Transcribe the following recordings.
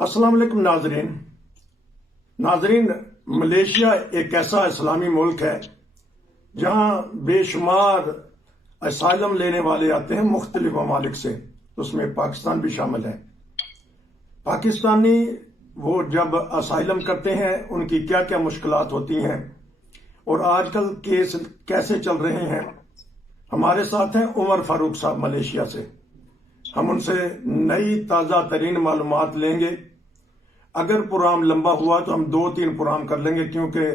अस्सलाम वालेकुम नाजरीन, मलेशिया एक ऐसा इस्लामी मुल्क है जहां बेशुमार असाइलम लेने वाले आते हैं मुख्तलिफ ममालिक से, उसमें पाकिस्तान भी शामिल है। पाकिस्तानी वो जब असाइलम करते हैं उनकी क्या क्या मुश्किलात होती हैं और आजकल केस कैसे चल रहे हैं। हमारे साथ हैं उमर फारूक साहब मलेशिया से। हम उनसे नई ताज़ा तरीन मालूमात लेंगे। अगर प्रोग्राम लंबा हुआ तो हम 2-3 प्रोग्राम कर लेंगे, क्योंकि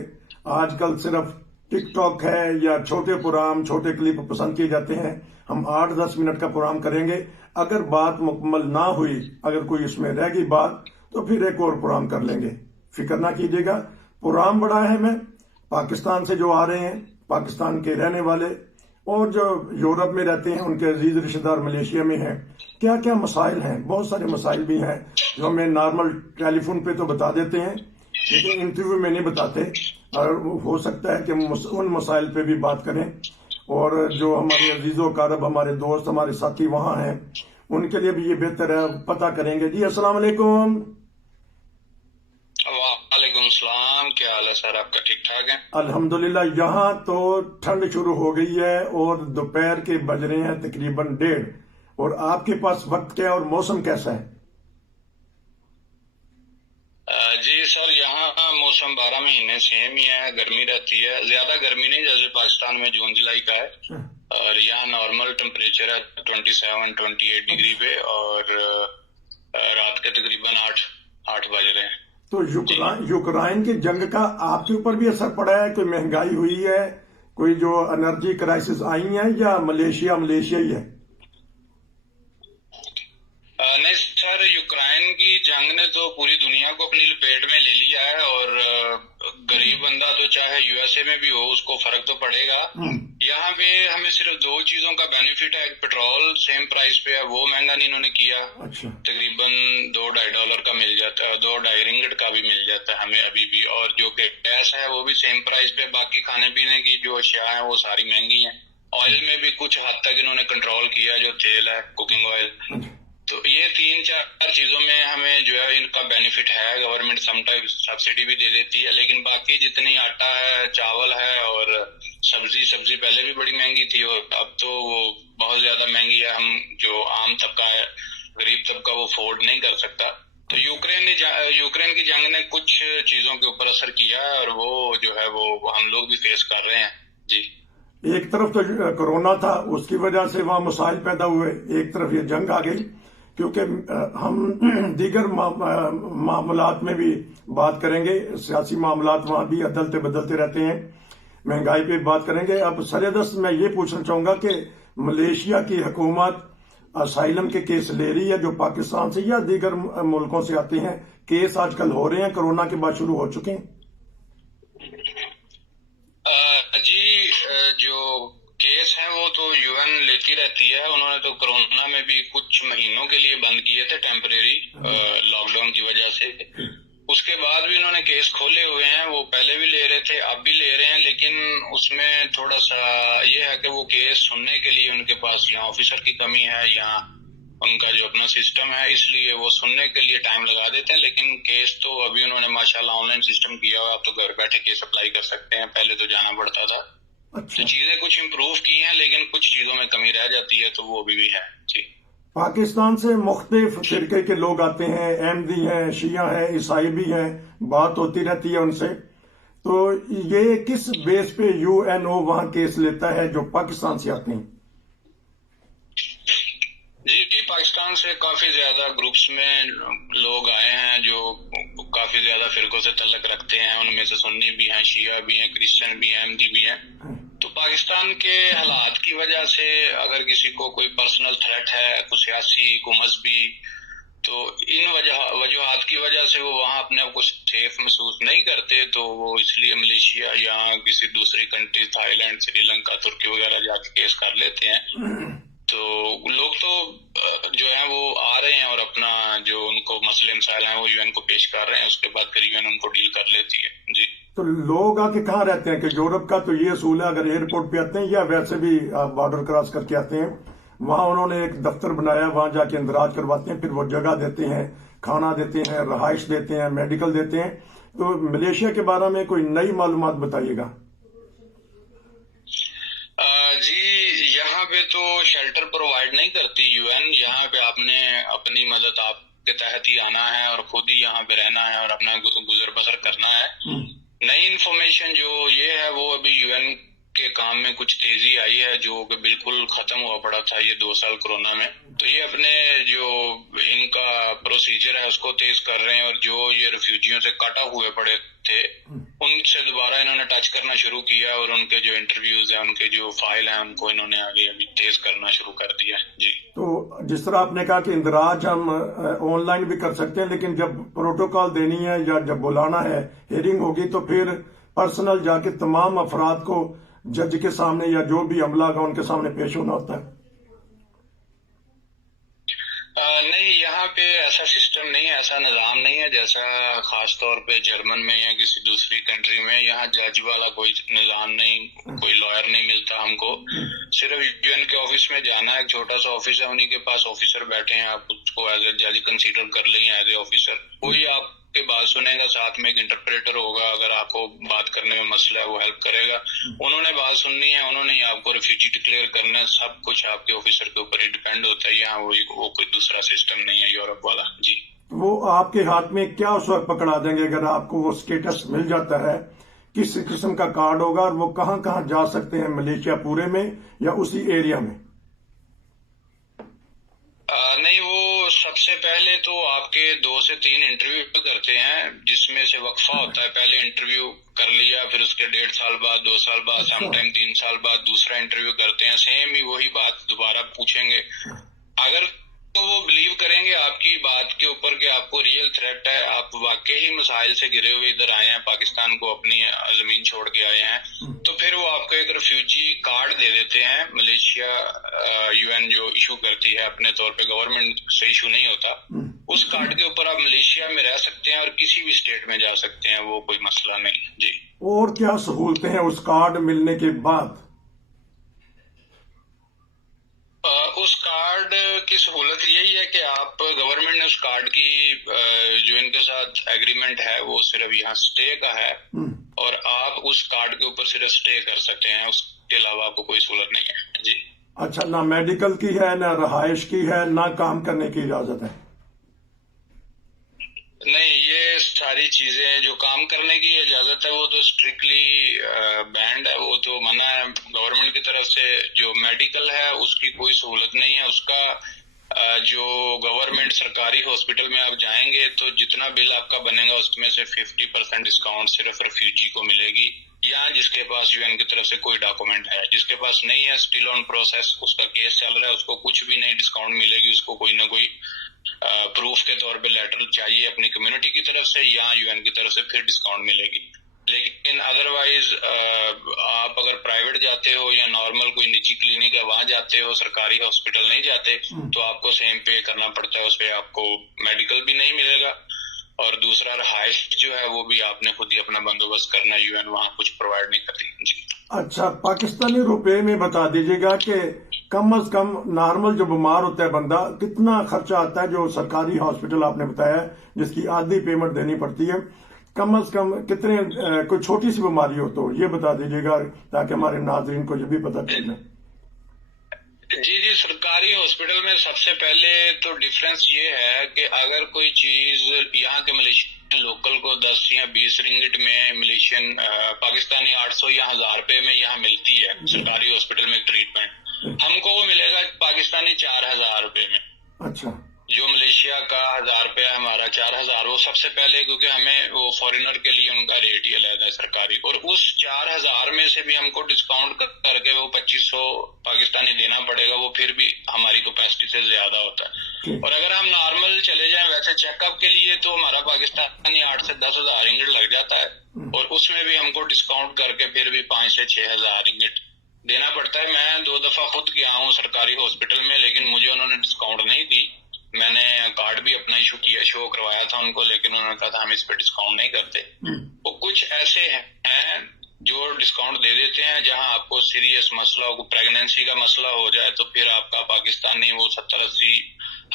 आजकल सिर्फ टिकटॉक है या छोटे प्रोग्राम, छोटे क्लिप पसंद किए जाते हैं। हम 8-10 मिनट का प्रोग्राम करेंगे। अगर बात मुकम्मल ना हुई, अगर कोई इसमें रह गई बात, तो फिर एक और प्रोग्राम कर लेंगे। फिक्र ना कीजिएगा। प्रोग्राम बड़ा है। मैं पाकिस्तान से जो आ रहे हैं, पाकिस्तान के रहने वाले और जो यूरोप में रहते हैं, उनके अजीज रिश्तेदार मलेशिया में हैं, क्या क्या मसाइल हैं। बहुत सारे मसाइल भी हैं जो हमें नॉर्मल टेलीफोन पे तो बता देते हैं, लेकिन इंटरव्यू में नहीं बताते। और हो सकता है कि उन मसाइल पे भी बात करें। और जो हमारे अजीजों कारब, हमारे दोस्त, हमारे साथी वहां हैं, उनके लिए भी ये बेहतर है पता करेंगे। जी अस्सलाम वालेकुम। वालेकुम सलाम, क्या हाल है सर आपका? ठीक ठाक है अल्हम्दुलिल्लाह। यहाँ तो ठंड शुरू हो गई है और दोपहर के बज रहे हैं तकरीबन 1:30। और आपके पास वक्त क्या है और मौसम कैसा है? जी सर, यहाँ मौसम 12 महीने सेम ही है। गर्मी रहती है, ज्यादा गर्मी नहीं जैसे पाकिस्तान में जून जुलाई का है। और यहाँ नॉर्मल टेम्परेचर है 27-28 डिग्री पे, और रात के तकरीबन 8 बज रहे हैं। तो यूक्रेन की जंग का आपके ऊपर भी असर पड़ा है? कोई महंगाई हुई है, कोई जो एनर्जी क्राइसिस आई है, या मलेशिया ही है? नहीं सर, यूक्रेन की जंग ने तो पूरी दुनिया को अपनी लपेट में ले लिया है। और गरीब बंदा तो चाहे यूएसए में भी हो, उसको फर्क तो पड़ेगा। यहाँ पे हमें सिर्फ 2 चीजों का बेनिफिट है। पेट्रोल सेम प्राइस पे है, वो महंगा नहीं इन्होंने किया। अच्छा। तकरीबन $2-2.5 का मिल जाता है, 2-2.5 रिंगिट का भी मिल जाता है हमें अभी भी। और जो गैस है वो भी सेम प्राइस पे। बाकी खाने पीने की जो अशिया है वो सारी महंगी है। ऑयल में भी कुछ हद तक इन्होंने कंट्रोल किया, जो तेल है, कुकिंग ऑयल। तो ये 3-4 चीजों में हमें जो है इनका बेनिफिट है। गवर्नमेंट समटाइम्स सब्सिडी भी दे देती है, लेकिन बाकी जितनी आटा है, चावल है और सब्जी पहले भी बड़ी महंगी थी, और अब तो वो बहुत ज्यादा महंगी है। हम जो आम तबका है, गरीब तबका, वो अफोर्ड नहीं कर सकता। तो यूक्रेन की जंग ने कुछ चीजों के ऊपर असर किया है, और वो जो है वो हम लोग भी फेस कर रहे हैं। जी, एक तरफ तो कोरोना था, उसकी वजह से वहां मसाइल पैदा हुए, एक तरफ ये जंग आ गई। क्योंकि हम दीगर मामलात में भी बात करेंगे, सियासी मामलात वहां भी अदलते बदलते रहते हैं। महंगाई पे बात करेंगे। अब सरेदस्त मैं ये पूछना चाहूंगा कि मलेशिया की हुकूमत असाइलम के केस ले रही है जो पाकिस्तान से या दीगर मुल्कों से आते हैं? केस आजकल हो रहे हैं, कोरोना के बाद शुरू हो चुके हैं। जी, जो केस है वो तो यूएन लेती रहती है। उन्होंने तो कोरोना में भी कुछ महीनों के लिए बंद किए थे, टेम्परेरी लॉकडाउन की वजह से। उसके बाद भी उन्होंने केस खोले हुए हैं। वो पहले भी ले रहे थे, अब भी ले रहे हैं, लेकिन उसमें थोड़ा सा ये है कि वो केस सुनने के लिए उनके पास यहाँ ऑफिसर की कमी है, यहाँ उनका जो अपना सिस्टम है, इसलिए वो सुनने के लिए टाइम लगा देते हैं। लेकिन केस तो अभी उन्होंने माशाल्लाह ऑनलाइन सिस्टम किया हुआ। आप तो घर बैठे केस अप्लाई कर सकते हैं, पहले तो जाना पड़ता था। अच्छा। तो चीजें कुछ इम्प्रूव की हैं, लेकिन कुछ चीजों में कमी रह जाती है, तो वो अभी भी है। जी, पाकिस्तान से मुख्तलिफ फिरके के लोग आते हैं, अहमदी हैं, शिया हैं, ईसाई भी हैं, बात होती रहती है उनसे। तो ये किस बेस पे यूएनओ वहां केस लेता है जो पाकिस्तान से आते हैं? जी, पाकिस्तान से काफी ज्यादा ग्रुप्स में लोग आए हैं जो काफी ज्यादा फिरकों से तल्लक रखते हैं। उनमें से सुन्नी भी हैं, शिया भी हैं, क्रिश्चियन भी हैं, अहमदी भी हैं। तो पाकिस्तान के हालात की वजह से अगर किसी को कोई पर्सनल थ्रेट है, कोई सियासी, कोई मजहबी, तो इन वजूहात की वजह से वो वहाँ अपने आप को सेफ महसूस नहीं करते, तो वो इसलिए मलेशिया या किसी दूसरी कंट्री, थाईलैंड, श्रीलंका, तुर्की वगैरह जाके केस कर लेते हैं। तो लोग तो जो है वो आ रहे हैं और अपना जो उनको मसले मसाइल हैं वो यूएन को पेश कर रहे हैं। उसके बाद फिर यूएन उनको डील कर लेती है। जी, तो लोग आके कहाँ रहते हैं? कि यूरोप का तो ये असूल है, अगर एयरपोर्ट पे आते हैं या वैसे भी बॉर्डर क्रॉस करके आते हैं, वहां उन्होंने एक दफ्तर बनाया, वहां जाके इंदराज करवाते हैं, फिर वो जगह देते हैं کھانا دیتے ہیں, رہائش دیتے ہیں, میڈیکل دیتے ہیں. تو ملیشیا کے بارے میں کوئی نئی معلومات بتائیے گا. جی یہاں پہ تو شیلٹر پرووائڈ نہیں کرتی یو این. یہاں پہ آپ نے اپنی مدد آپ کے تحت ہی آنا ہے اور خود ہی یہاں پہ رہنا ہے اور اپنا گزر بسر کرنا ہے. نئی انفارمیشن جو یہ ہے وہ ابھی یو این کے کام میں کچھ تیزی آئی ہے جو کہ بالکل ختم ہوا پڑا تھا یہ 2 سال کورونا میں. تو یہ اپنے جو ان کا پروسیجر ہے اس کو تیز کر رہے ہیں اور جو یہ ریفیوجیوں سے کٹا ہوئے پڑے تھے ان سے دوبارہ انہوں نے ٹچ کرنا شروع کیا اور ان کے جو انٹرویوز ہیں ان کے جو فائل ہیں ان کو انہوں نے آگے ابھی تیز کرنا شروع کر دیا. جی تو جس طرح آپ نے کہا کہ اندراج ہم آن لائن بھی کر سکتے ہیں, لیکن جب پروٹوکال دینی ہے یا جب بلانا ہے, ہیئرنگ ہوگی, تو پھر پرسنل جا کے تمام افراد کو جج کے سامنے یا جو بھی عملہ کا ان کے سامنے پیش ہونا ہوتا ہے. نہیں یہاں پہ ایسا سسٹم نہیں ہے, ایسا نظام نہیں ہے جیسا خاص طور پہ جرمن میں یا کسی دوسری کنٹری میں. یہاں جج والا کوئی نظام نہیں, کوئی لائر نہیں ملتا ہم کو. صرف یو این کے آفس میں جانا ہے, ایک چھوٹا سا آفس ہے, انہیں کے پاس آفیسر بیٹھے ہیں, آپ اس کو ایز اے جج کنسیڈر کر لیں ایز اے آفیسر. وہی آپ کی بات سنے گا, ساتھ میں ایک انٹرپریٹر ہوگا, اگر آپ کو بات کرنے میں مسئلہ ہے وہ ہیلپ کرے گا. انہوں نے بات سننی ہے, انہوں نے ہی آپ کو ریفیوجی ڈکلیئر کرنا ہے. سب کچھ آپ کے آفیسر کے اوپر ہی ڈیپینڈ ہوتا ہے. یہاں وہ کوئی دوسرا سسٹم نہیں ہے یورپ والا. جی وہ آپ کے ہاتھ میں کیا اس وقت پکڑا دیں گے اگر آپ کو وہ اسٹیٹس مل جاتا ہے؟ کس قسم کا کارڈ ہوگا اور وہ کہاں کہاں جا سکتے ہیں ملیشیا پورے میں یا اسی ایریا میں؟ نہیں, وہ سب سے پہلے تو آپ کے 2 سے 3 انٹرویو کرتے ہیں جس میں سے وقفہ ہوتا ہے. پہلے انٹرویو کر لیا, پھر اس کے 1.5 سال بعد, 2 سال بعد, سم ٹائم 3 سال بعد دوسرا انٹرویو کرتے ہیں. سیم ہی وہی بات دوبارہ پوچھیں گے. اگر تو وہ بلیو کریں گے آپ کی بات کے اوپر کہ آپ کو ریئل تھریٹ ہے, آپ واقعی مسائل سے گرے ہوئے ادھر آئے ہیں, پاکستان کو اپنی زمین چھوڑ کے آئے ہیں, تو پھر وہ آپ کو ایک ریفیوجی کارڈ دے دیتے ہیں. ملیشیا یو این جو ایشو کرتی ہے اپنے طور پہ, گورنمنٹ سے ایشو نہیں ہوتا. اس کارڈ کے اوپر آپ ملیشیا میں رہ سکتے ہیں اور کسی بھی اسٹیٹ میں جا سکتے ہیں, وہ کوئی مسئلہ نہیں. جی اور کیا سہولتیں ہیں اس کارڈ ملنے کے بعد؟ اس کارڈ کی سہولت یہی ہے کہ آپ گورنمنٹ نے اس کارڈ کی جو ان کے ساتھ ایگریمنٹ ہے وہ صرف یہاں سٹے کا ہے اور آپ اس کارڈ کے اوپر صرف سٹے کر سکتے ہیں, اس کے علاوہ آپ کو کوئی سہولت نہیں ہے. جی اچھا, نہ میڈیکل کی ہے, نہ رہائش کی ہے, نہ کام کرنے کی اجازت ہے؟ نہیں, یہ ساری چیزیں جو کام کرنے کی اجازت ہے وہ تو اسٹرکٹلی بینڈ ہے, وہ تو منع ہے گورنمنٹ کی طرف سے. جو میڈیکل ہے اس کی کوئی سہولت نہیں ہے. اس کا جو گورنمنٹ سرکاری ہاسپٹل میں آپ جائیں گے تو جتنا بل آپ کا بنے گا اس میں سے 50% ڈسکاؤنٹ صرف ریفیوجی کو ملے گی, یا جس کے پاس یو این کی طرف سے کوئی ڈاکومنٹ ہے. جس کے پاس نہیں ہے, اسٹل آن پروسیس, اس کا کیس چل رہا ہے, اس کو کچھ بھی نہیں ڈسکاؤنٹ ملے گی. اس کو کوئی نہ کوئی پروف کے طور پہ لیٹر چاہیے اپنی کمیونٹی کی طرف سے یا یو این کی طرف سے, پھر ڈسکاؤنٹ ملے گی. لیکن ادروائز آپ اگر پرائیویٹ جاتے ہو یا نارمل کوئی نجی کلینک ہے وہاں جاتے ہو, سرکاری ہاسپٹل نہیں جاتے, تو آپ کو سیم پے کرنا پڑتا ہے. اس پہ آپ کو میڈیکل بھی نہیں ملے گا, اور دوسرا رہائش جو ہے وہ بھی آپ نے خود ہی اپنا بندوبست کرنا, یو این وہاں کچھ پرووائڈ نہیں کرتی. جی اچھا, پاکستانی روپے میں بتا دیجیے گا کہ کم از کم نارمل جو بیمار ہوتا ہے بندہ, کتنا خرچہ آتا ہے جو سرکاری ہاسپٹل آپ نے بتایا جس کی آدھی پیمنٹ دینی پڑتی ہے, کم از کم کتنے, کوئی چھوٹی سی بیماری ہو تو یہ بتا دیجیے گا تاکہ ہمارے ناظرین کو یہ بھی پتہ چل جائے. جی سرکاری ہاسپٹل میں سب سے پہلے تو ڈفرینس یہ ہے کہ اگر کوئی چیز یہاں کے ملیشین لوکل کو 10 یا 20 رنگٹ میں, ملیشین پاکستانی 800 یا 1000 روپے میں یہاں ملتی ہے سرکاری ہاسپٹل میں ٹریٹمنٹ, ہم کو وہ ملے گا پاکستانی 4000 روپے میں. اچھا, جو ملیشیا کا 1000 روپیہ ہمارا 4000, وہ سب سے پہلے, کیونکہ ہمیں وہ فورینر کے لیے ان کا ریٹ ہی علیحدہ ہے سرکاری, اور اس 4000 میں سے بھی ہم کو ڈسکاؤنٹ کر کے وہ 2500 پاکستانی دینا پڑے گا, وہ پھر بھی ہماری کیپیسٹی سے زیادہ ہوتا ہے. اور اگر ہم نارمل چلے جائیں ویسے چیک اپ کے لیے تو ہمارا پاکستانی 8 سے 10,000 رنگٹ لگ جاتا ہے, اور اس میں بھی ہم کو ڈسکاؤنٹ کر کے پھر بھی 5 سے 6,000 رنگٹ دینا پڑتا ہے. میں 2 دفعہ خود گیا ہوں سرکاری ہاسپٹل میں, لیکن مجھے انہوں نے ڈسکاؤنٹ نہیں دی. میں نے کارڈ بھی اپنا ایشو کیا, شو کروایا تھا ان کو, لیکن انہوں نے کہا تھا ہم اس پہ ڈسکاؤنٹ نہیں کرتے. وہ کچھ ایسے ہیں جو ڈسکاؤنٹ دے دیتے ہیں, جہاں آپ کو سیریس مسئلہ ہو, پریگنینسی کا مسئلہ ہو جائے تو پھر آپ کا پاکستانی وہ 70-80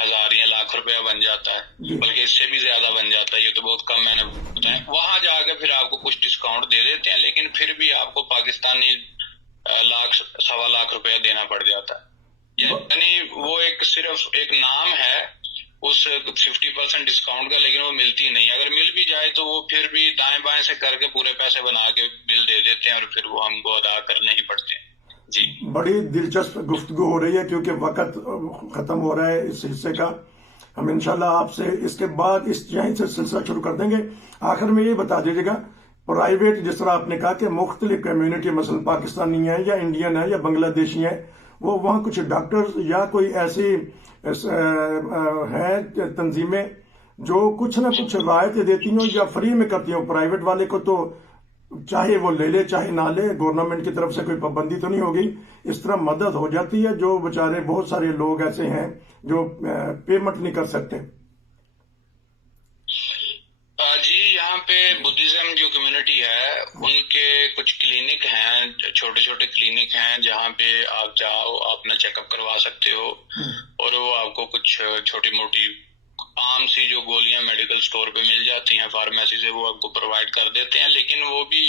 1000 या लाख रुपया बन जाता है, जी। बल्कि इससे भी ज्यादा बन जाता है। ये तो बहुत कम मैंने बताया। वहां जाके फिर आपको कुछ डिस्काउंट दे देते हैं, लेकिन फिर भी आपको पाकिस्तानी लाख 1.25 लाख रुपया देना पड़ जाता है। यानी वो एक सिर्फ एक नाम है उस 50% डिस्काउंट का, लेकिन वो मिलती नहीं। अगर मिल भी जाए तो वो फिर भी दाएं बाएं से करके पूरे पैसे बना के बिल दे देते हैं, और फिर वो हमको अदा करने ही पड़ते हैं। जी, बड़ी दिलचस्प गुफ्तगू हो रही है, क्योंकि वक्त खत्म हो रहा है इस हिस्से का। हम इंशाल्लाह आपसे इसके बाद यहीं से सिलसिला शुरू कर देंगे। आखिर में ये बता दीजिएगा, प्राइवेट जिस तरह आपने कहा कि मुख्तलिफ कम्युनिटी मसलन पाकिस्तानी है या इंडियन है या बांग्लादेशी है, वो वहाँ कुछ डॉक्टर्स या कोई ऐसी हैं तंजीमें जो कुछ ना कुछ रायतें देती हों या फ्री में करती हों। प्राइवेट वाले को तो चाहे वो ले ले चाहे ना ले, गवर्नमेंट की तरफ से कोई पाबंदी तो नहीं होगी, इस तरह मदद हो जाती है। जो बेचारे बहुत सारे लोग ऐसे हैं जो पेमेंट नहीं कर सकते। जी, यहाँ पे बुद्धिज्म जो कम्युनिटी है उनके कुछ क्लिनिक हैं, छोटे छोटे क्लिनिक हैं, जहाँ पे आप जाओ, अपना चेकअप करवा सकते हो, और वो आपको कुछ छोटी मोटी आम सी जो गोलियां मेडिकल स्टोर पे मिल जाती हैं फार्मेसी से, वो आपको प्रोवाइड कर देते हैं। लेकिन वो भी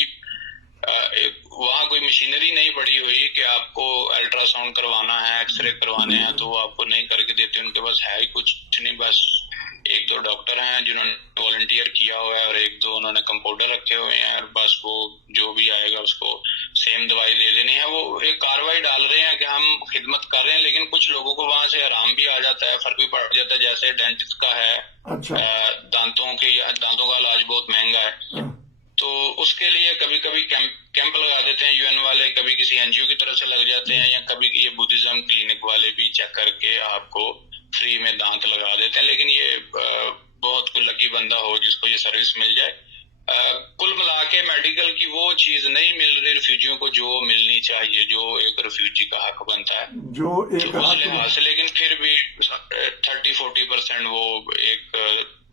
वहाँ कोई मशीनरी नहीं पड़ी हुई कि आपको अल्ट्रासाउंड करवाना है, एक्सरे करवाने हैं, तो वो आपको नहीं करके देते। उनके पास है ही कुछ नहीं, बस 1-2 डॉक्टर हैं जिन्होंने वॉलंटियर किया हुआ है, और 1-2 उन्होंने कंपाउंडर रखे हुए हैं, और बस वो जो भी आएगा उसको सेम दवाई दे देनी है। वो एक कार्रवाई डाल रहे हैं कि हम खिदमत कर रहे हैं, लेकिन कुछ लोगों को वहां से आराम भी आ जाता है, फर्क भी पड़ जाता है। जैसे डेंटिस्ट का है, अच्छा, दांतों का इलाज बहुत महंगा है, तो उसके लिए कभी कभी कैंप लगा देते हैं यूएन वाले, कभी किसी एनजीओ की तरफ से लग जाते हैं, या कभी ये बुद्धिज्म क्लिनिक वाले भी चेक करके आपको फ्री में दांत लगा देते हैं। लेकिन ये बहुत कोई लकी बंदा हो जिसको ये सर्विस मिल जाए। कुल मिला के मेडिकल की वो चीज नहीं मिल रही रिफ्यूजियों को जो मिलनी चाहिए, जो एक रिफ्यूजी का हक बनता है, जो एक लिहाज से। लेकिन फिर भी 30-40% वो एक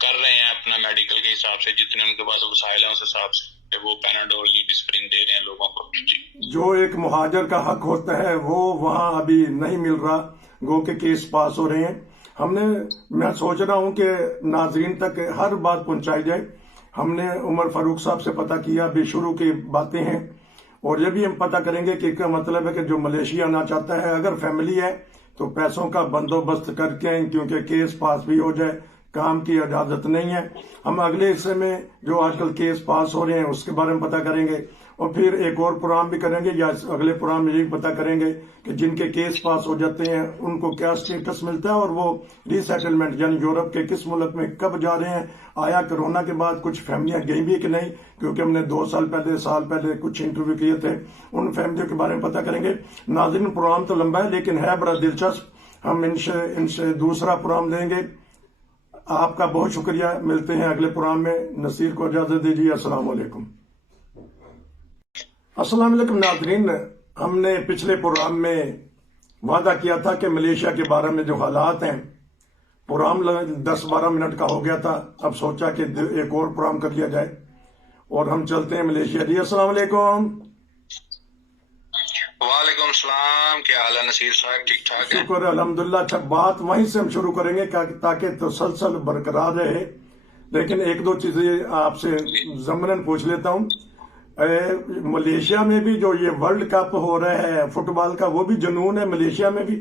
कर रहे हैं अपना मेडिकल के हिसाब से, जितने उनके पास वसाइल है उस हिसाब से वो पैनाडोल डिस्प्रिन दे रहे हैं लोगों को। जी, जो एक मुहाजिर का हक होता है वो वहाँ अभी नहीं मिल रहा, गो के केस पास हो रहे हैं। मैं सोच रहा हूँ कि नाजरीन तक हर बात पहुंचाई जाए। हमने उमर फारूक साहब से पता किया, बेशुरू की बातें हैं, और ये भी हम पता करेंगे कि क्या मतलब है कि जो मलेशिया आना चाहता है, अगर फैमिली है तो पैसों का बंदोबस्त करके, क्योंकि केस पास भी हो जाए, काम की इजाजत नहीं है। हम अगले हिस्से में जो आजकल केस पास हो रहे हैं उसके बारे में पता करेंगे, और फिर एक और प्रोग्राम भी करेंगे, या अगले प्रोग्राम में यही पता करेंगे कि जिनके केस पास हो जाते हैं उनको क्या स्टेटस मिलता है, और वो रीसेटलमेंट यानी यूरोप के किस मुल्क में कब जा रहे हैं। आया कोरोना के बाद कुछ फैमिलियां गई भी कि नहीं, क्योंकि हमने 2 साल पहले कुछ इंटरव्यू किए थे, उन फैमिलियों के बारे में पता करेंगे। नाज़रीन, प्रोग्राम तो लंबा है लेकिन है बड़ा दिलचस्प। हम इनसे दूसरा प्रोग्राम लेंगे। आपका बहुत शुक्रिया। मिलते हैं अगले प्रोग्राम में। नसीर को इजाजत दीजिए। अस्सलाम वालेकुम। अस्सलाम वालेकुम नाज़रीन, हमने पिछले प्रोग्राम में वादा किया था कि मलेशिया के बारे में जो हालात हैं, प्रोग्राम 10-12 मिनट का हो गया था, अब सोचा कि एक और प्रोग्राम कर लिया जाए, और हम चलते हैं मलेशिया। जी, अस्सलाम वालेकुम। वालेकुम सलाम, क्या हाल है नसीर साहब, ठीक ठाक है? शुक्र अल्हम्दुलिल्लाह। अच्छा, बात वहीं से हम शुरू करेंगे ताकि तसलसल बरकरार रहे, लेकिन 1-2 चीजें आपसे ज़मनन पूछ लेता हूँ। मलेशिया में भी जो ये वर्ल्ड कप हो रहा है फुटबॉल का, वो भी जुनून है मलेशिया में भी?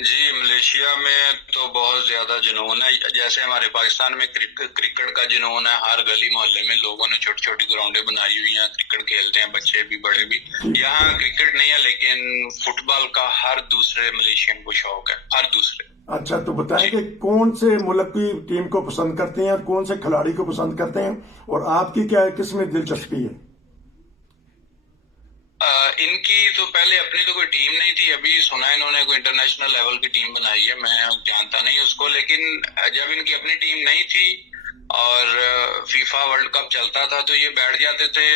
जी, मलेशिया में तो बहुत ज्यादा जुनून है। जैसे हमारे पाकिस्तान में क्रिकेट का जुनून है, हर गली मोहल्ले में लोगों ने छोटी छोटी ग्राउंडें बनाई हुई हैं, क्रिकेट खेलते हैं बच्चे भी बड़े भी। यहाँ क्रिकेट नहीं है, लेकिन फुटबॉल का हर दूसरे मलेशियन को शौक है, हर दूसरे। अच्छा, तो बताएं कि कौन से मुल्क की टीम को पसंद करते हैं और कौन से खिलाड़ी को पसंद करते हैं, और आपकी क्या किसमें दिलचस्पी है? इनकी तो पहले अपनी तो कोई टीम नहीं थी, अभी सुना इन्होंने कोई इंटरनेशनल लेवल की टीम बनाई है, मैं जानता नहीं उसको। लेकिन जब इनकी अपनी टीम नहीं थी और फीफा वर्ल्ड कप चलता था, तो ये बैठ जाते थे,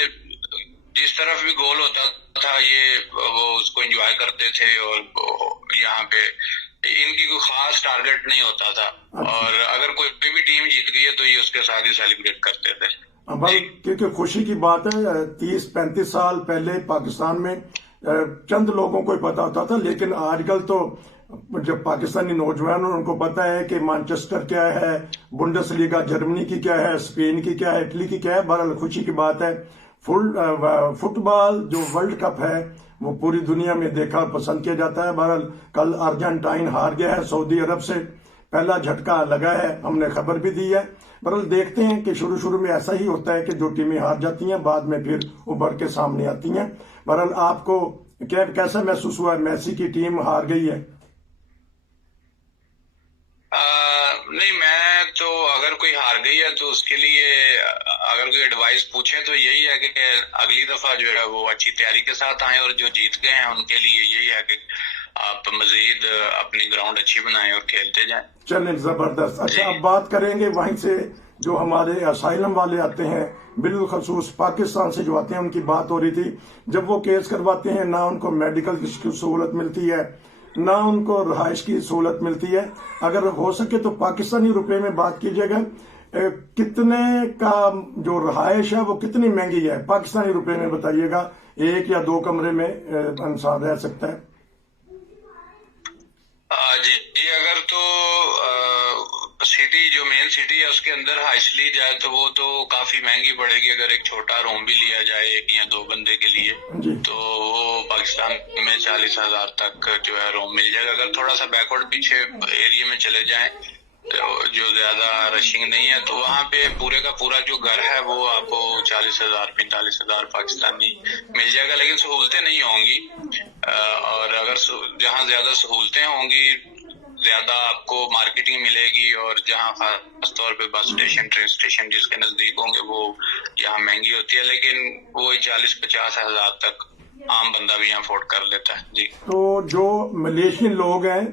जिस तरफ भी गोल होता था ये वो उसको एंजॉय करते थे, और यहाँ पे इनकी कोई खास टारगेट नहीं होता था। और अगर कोई भी टीम जीत गई है तो ये उसके साथ ही सेलिब्रेट करते थे। क्योंकि खुशी की बात है, 30-35 साल पहले पाकिस्तान में चंद लोगों को ही पता होता था, लेकिन आजकल तो जब पाकिस्तानी नौजवान उनको पता है कि मैनचेस्टर क्या है, बुंडेसलीगा जर्मनी की क्या है, स्पेन की क्या है, इटली की क्या है, बहरहाल खुशी की बात है। फुटबॉल जो वर्ल्ड कप है वो पूरी दुनिया में देखा और पसंद किया जाता है। बहरहाल कल अर्जेंटाइन हार गया है सऊदी अरब से, पहला झटका लगा है, हमने खबर भी दी है। बहरहाल देखते हैं कि शुरू में ऐसा ही होता है कि जो टीमें हार जाती हैं बाद में फिर उभर के सामने आती हैं। बहरहाल आपको कैसा महसूस हुआ, मेसी की टीम हार गई है? नहीं, मैं तो अगर कोई हार गई है तो उसके लिए अगर कोई एडवाइस पूछे तो यही है कि अगली दफा जो है वो अच्छी तैयारी के साथ आए, और जो जीत गए हैं उनके लिए यही है कि आप मजीद अपनी ग्राउंड अच्छी बनाएं और खेलते जाएं। चलें, जबरदस्त। अच्छा, अब बात करेंगे वहीं से जो हमारे असाइलम वाले आते हैं, बिलखसूस पाकिस्तान से जो आते हैं, उनकी बात हो रही थी। जब वो केस करवाते हैं ना उनको मेडिकल की सहूलत मिलती है, ना उनको रहाइश की सहूलत मिलती है। अगर हो सके तो पाकिस्तानी रुपए में बात कीजिएगा, कितने का जो रहाइश है वो कितनी महंगी है? पाकिस्तानी रुपए में बताइएगा, 1 या 2 कमरे में इंसान रह सकता है? जी, अगर तो सिटी जो मेन सिटी है उसके अंदर हाइस ली जाए तो वो तो काफी महंगी पड़ेगी। अगर एक छोटा रूम भी लिया जाए 1 या 2 बंदे के लिए तो वो पाकिस्तान में 40,000 तक जो है रूम मिल जाएगा। अगर थोड़ा सा बैकवर्ड पीछे एरिया में चले जाएं तो जो ज्यादा रशिंग नहीं है तो वहाँ पे पूरे का पूरा जो घर है वो आपको 40,000 45,000 पाकिस्तानी मिल जाएगा, लेकिन सहूलतें नहीं होंगी। और अगर जहाँ ज्यादा सहूलतें होंगी ज्यादा आपको मार्केटिंग मिलेगी, और जहाँ खास तौर पे बस स्टेशन ट्रेन स्टेशन जिसके नजदीक होंगे वो यहाँ महंगी होती है, लेकिन वो 40-50 हजार तक आम बंदा भी यहाँ अफोर्ड कर लेता है। जी, तो जो मलेशियन लोग हैं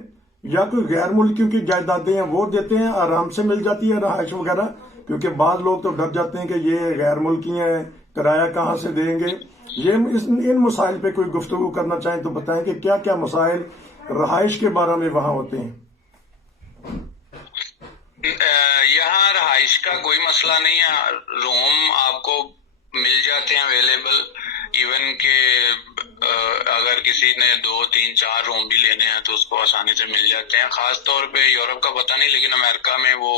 या कोई गैर मुल्कियों की जायदादें हैं वो देते हैं, आराम से मिल जाती है रहाइश वगैरह? क्योंकि बाद लोग तो डर जाते हैं कि ये गैर मुल्की हैं, किराया कहाँ से देंगे। ये इन मसाइल पे कोई गुफ्तगू करना चाहें तो बताएं कि क्या क्या मसाइल रहाइश के बारे में वहाँ होते हैं? यहाँ रहाइश का कोई मसला नहीं है, रूम आपको मिल जाते हैं अवेलेबल। इवन के अगर किसी ने 2, 3, 4 रूम भी लेने हैं तो उसको आसानी से मिल जाते हैं। खास तौर पे यूरोप का पता नहीं, लेकिन अमेरिका में वो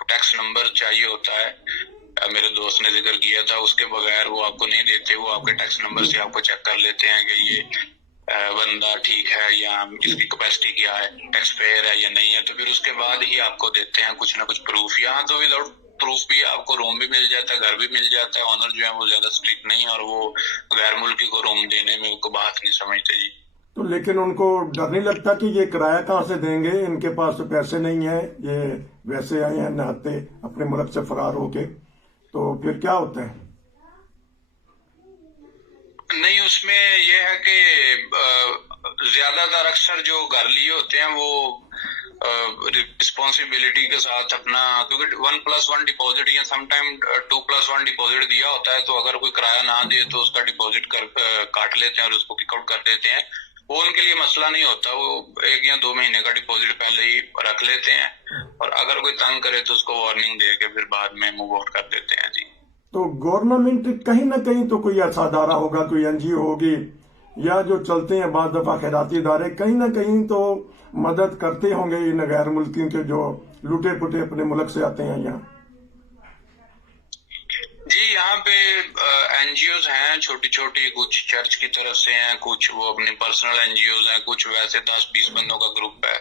टैक्स नंबर चाहिए होता है, मेरे दोस्त ने जिक्र किया था, उसके बगैर वो आपको नहीं देते। वो आपके टैक्स नंबर से आपको चेक कर लेते हैं कि ये बंदा ठीक है या इसकी कैपेसिटी क्या है, टैक्स पेयर है या नहीं है, तो फिर उसके बाद ही आपको देते हैं कुछ ना कुछ प्रूफ। यहाँ तो विदाउट प्रूफ भी आपको रूम भी मिल जाता है, घर भी मिल जाता है। ऑनर जो है वो ज्यादा स्ट्रिक्ट नहीं है और वो गैर मुल्की को रूम देने में उनको बात नहीं समझते। जी, तो लेकिन उनको डर नहीं लगता कि ये किराया कहाँ से देंगे, इनके पास तो पैसे नहीं है, ये वैसे आए हैं नहाते अपने मुल्क से फरार होके, तो फिर क्या होता है? नहीं, उसमें ये है कि ज्यादातर अक्सर जो घर लिए होते हैं वो रिस्पॉन्सिबिलिटी के साथ अपना, क्योंकि 1+1 डिपॉजिट या समटाइम 2+1 डिपॉजिट दिया होता है, तो अगर कोई किराया ना दे तो उसका डिपॉजिट काट लेते हैं और उसको किक आउट कर देते हैं। वो उनके लिए मसला नहीं होता, वो 1 या 2 महीने का डिपॉजिट पहले ही रख लेते हैं, और अगर कोई तंग करे तो उसको वार्निंग दे के फिर बाद में मूव आउट कर देते हैं। जी, तो गवर्नमेंट कहीं ना कहीं तो कोई ऐसा अदारा होगा, कोई NGO होगी, या जो चलते हैं बाद दफा खैराती इदारे, कहीं ना कहीं तो मदद करते होंगे इन गैर मुल्कियों के जो लुटे पुटे अपने मुल्क से आते हैं यहाँ। जी, यहाँ पे NGOs हैं छोटी छोटी, कुछ चर्च की तरफ से हैं, कुछ वो अपनी पर्सनल NGOs हैं, कुछ वैसे 10-20 बंदों का ग्रुप है।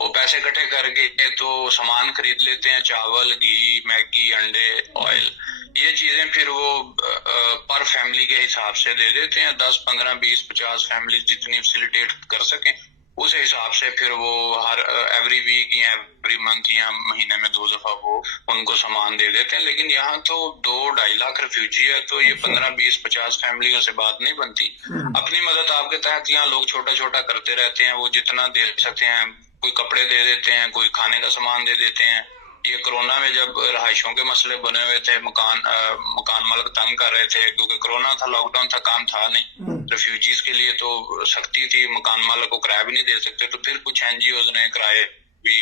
वो पैसे इकट्ठे करके तो सामान खरीद लेते हैं, चावल, घी, मैगी, अंडे, ऑयल, ये चीजें फिर वो पर फैमिली के हिसाब से दे देते हैं। 10, 15, 20, 50 फैमिली जितनी फैसिलिटेट कर सकें उस हिसाब से फिर वो हर एवरी वीक या एवरी मंथ या महीने में 2 दफा वो उनको सामान दे देते हैं। लेकिन यहाँ तो 2-2.5 लाख रिफ्यूजी है, तो ये 15, 20, 50 फैमिलियों से बात नहीं बनती। अपनी मदद आपके तहत यहाँ लोग छोटा छोटा करते रहते हैं, वो जितना दे सकते हैं, कोई कपड़े दे देते हैं, कोई खाने का सामान दे देते हैं। ये कोरोना में जब रहायशों के मसले बने हुए थे, मकान मालिक तंग कर रहे थे, क्योंकि कोरोना था, लॉकडाउन था, काम था नहीं, रेफ्यूजीज के लिए तो सख्ती थी, मकान मालिक को किराया भी नहीं दे सकते, तो फिर कुछ NGOs ने किराए भी,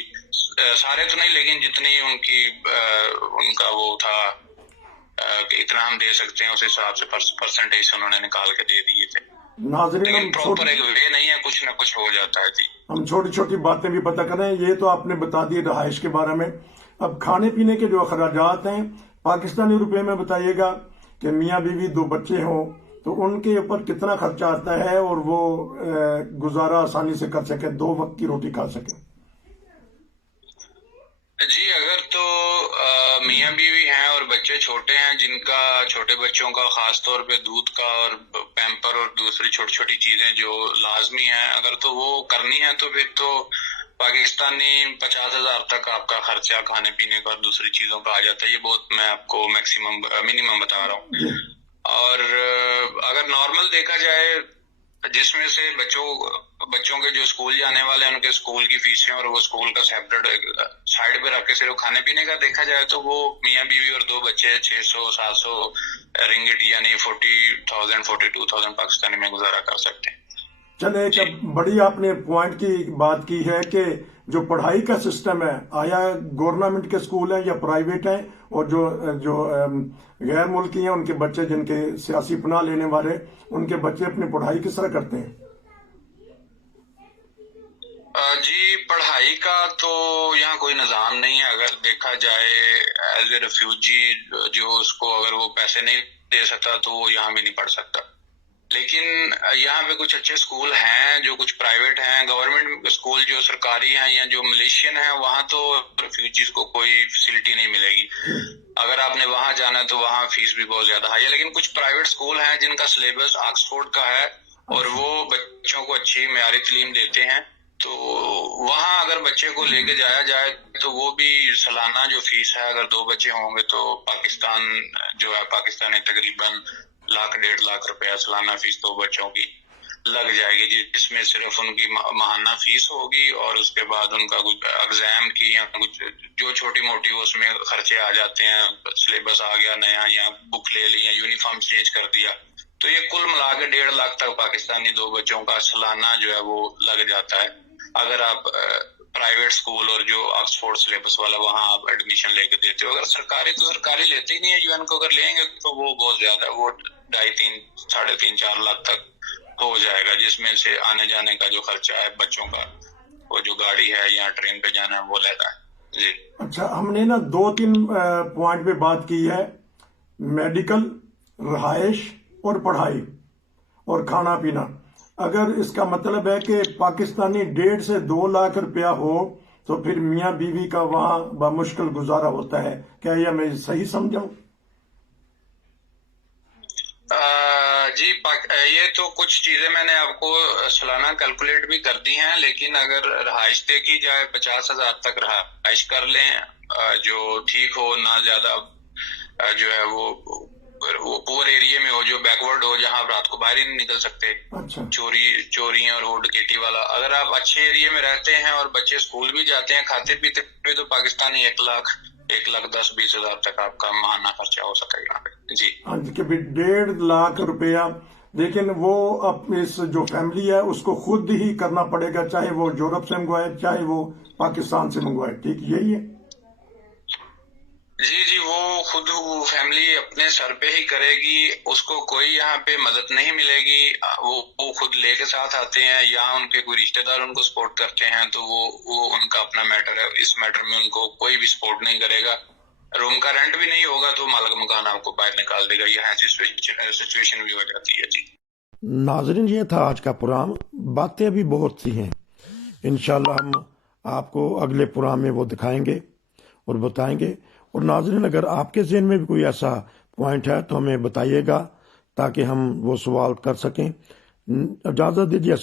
सारे तो नहीं लेकिन जितनी उनका वो था कि इतना हम दे सकते हैं उस हिसाब से परसेंटेज उन्होंने निकाल के दे दिए थे। नाजरीन लेकिन प्रॉपर एक वे नहीं है, कुछ ना कुछ हो जाता है जी। हम छोटी छोटी बातें भी पता करें। ये तो आपने बता दी रहाइश के बारे में। अब खाने पीने के जो अखराजात हैं पाकिस्तानी रुपए में बताइएगा कि मियाँ बीवी 2 बच्चे हों तो उनके ऊपर कितना खर्चा आता है और वो गुजारा आसानी से कर सके, 2 वक्त की रोटी खा सके। जी अगर तो मियाँ बीवी हैं और बच्चे छोटे हैं, जिनका छोटे बच्चों का खास तौर पे दूध का और पैम्पर और दूसरी छोटी छोटी चीजें जो लाजमी हैं, अगर तो वो करनी है तो फिर तो पाकिस्तानी 50,000 तक आपका खर्चा खाने पीने का और दूसरी चीजों का आ जाता है। ये बहुत मैं आपको मिनिमम बता रहा हूँ। और अगर नॉर्मल देखा जाए, जिसमें से बच्चों के जो स्कूल जाने वाले हैं उनके स्कूल की फीसें और वो स्कूल का सेपरेट साइड पे रख के सिर्फ खाने पीने का देखा जाए तो वो मियाँ बीवी और 2 बच्चे 600-700 रिंगिट यानी 40,000 42,000 पाकिस्तानी में गुजारा कर सकते हैं। चले, एक बड़ी आपने पॉइंट की बात की है कि जो पढ़ाई का सिस्टम है, आया गवर्नमेंट के स्कूल हैं या प्राइवेट हैं, और जो गैर मुल्की हैं उनके बच्चे, जिनके सियासी पनाह लेने वाले, उनके बच्चे अपनी पढ़ाई किस तरह करते हैं? जी पढ़ाई का तो यहाँ कोई निजाम नहीं है। अगर देखा जाए एज ए रेफ्यूजी जो उसको अगर वो पैसे नहीं दे सकता तो वो यहाँ भी नहीं पढ़ सकता। लेकिन यहाँ पे कुछ अच्छे स्कूल हैं, जो कुछ प्राइवेट हैं। गवर्नमेंट स्कूल जो सरकारी हैं या जो मलेशियन हैं, वहाँ तो रेफ्यूजीज को कोई फैसिलिटी नहीं मिलेगी। अगर आपने वहाँ जाना है तो वहाँ फीस भी बहुत ज्यादा हाई है। लेकिन कुछ प्राइवेट स्कूल हैं जिनका सिलेबस ऑक्सफोर्ड का है और वो बच्चों को अच्छी मेयारी तालीम देते हैं, तो वहाँ अगर बच्चे को लेके जाया जाए तो वो भी सालाना जो फीस है, अगर 2 बच्चे होंगे तो पाकिस्तान जो है पाकिस्तानी तकरीबन 1-1.5 लाख रुपया सालाना फीस 2 बच्चों की लग जाएगी, जिसमें सिर्फ उनकी माहाना फीस होगी और उसके बाद उनका कुछ एग्जाम की या कुछ जो छोटी मोटी उसमें खर्चे आ जाते हैं, सिलेबस आ गया नया या बुक ले ली या यूनिफॉर्म चेंज कर दिया, तो ये कुल मिला के 1.5 लाख तक पाकिस्तानी 2 बच्चों का सालाना जो है वो लग जाता है। अगर आप प्राइवेट स्कूल और जो ऑक्सफोर्ड सिलेबस वाला वहाँ आप एडमिशन लेके देते हो। अगर सरकारी तो सरकारी लेते ही नहीं है, यूएन को अगर लेंगे तो वो बहुत ज्यादा, वो 2.5, 3, 4 लाख तक हो जाएगा, जिसमें से आने जाने का जो खर्चा है बच्चों का, वो जो गाड़ी है या ट्रेन पे जाना है वो रहता है जी। अच्छा, हमने ना 2-3 पॉइंट पे बात की है, मेडिकल, रहाइश और पढ़ाई और खाना पीना। अगर इसका मतलब है कि पाकिस्तानी 1.5 से 2 लाख रुपया हो तो फिर मियाँ बीवी का वहां बामुश्किल गुजारा होता है, क्या यह मैं सही समझाऊं? जी ये तो कुछ चीजें मैंने आपको सालाना कैलकुलेट भी कर दी हैं, लेकिन अगर रहाइश देखी जाए 50,000 तक रहाइश कर लें, जो ठीक हो, ना ज्यादा जो है वो पुअर एरिया में हो, जो बैकवर्ड हो, जहां आप रात को बाहर ही नहीं निकल सकते। अच्छा। चोरी और वो डकैती वाला। अगर आप अच्छे एरिया में रहते हैं और बच्चे स्कूल भी जाते हैं, खाते पीते हुए, तो पाकिस्तानी 1,10,20 हजार तक आपका माहाना खर्चा हो सकेगा यहाँ पे जी। हाँ जी, 1.5 लाख रुपया, लेकिन वो अब इस जो फैमिली है उसको खुद ही करना पड़ेगा, चाहे वो यूरोप से मंगवाए चाहे वो पाकिस्तान से मंगवाए, ठीक यही है? जी वो खुद फैमिली अपने सर पे ही करेगी, उसको कोई यहाँ पे मदद नहीं मिलेगी। वो खुद लेके साथ आते हैं या उनके कोई रिश्तेदार उनको सपोर्ट करते हैं, तो वो उनका अपना मैटर है। इस मैटर में उनको कोई भी सपोर्ट नहीं करेगा। रूम का रेंट भी नहीं होगा तो मालिक मकान आपको बाहर निकाल देगा। यहाँ सिचुएशन भी हो जाती है जी। नाज़रीन, ये था आज का प्रोग्राम। बातें अभी बहुत सी हैं, इंशाल्लाह हम आपको अगले प्रोग्राम में वो दिखाएंगे और बताएंगे। और नाज़रीन, अगर आपके ज़हन में भी कोई ऐसा पॉइंट है तो हमें बताइएगा ताकि हम वो सवाल कर सकें। इजाज़त दीजिए।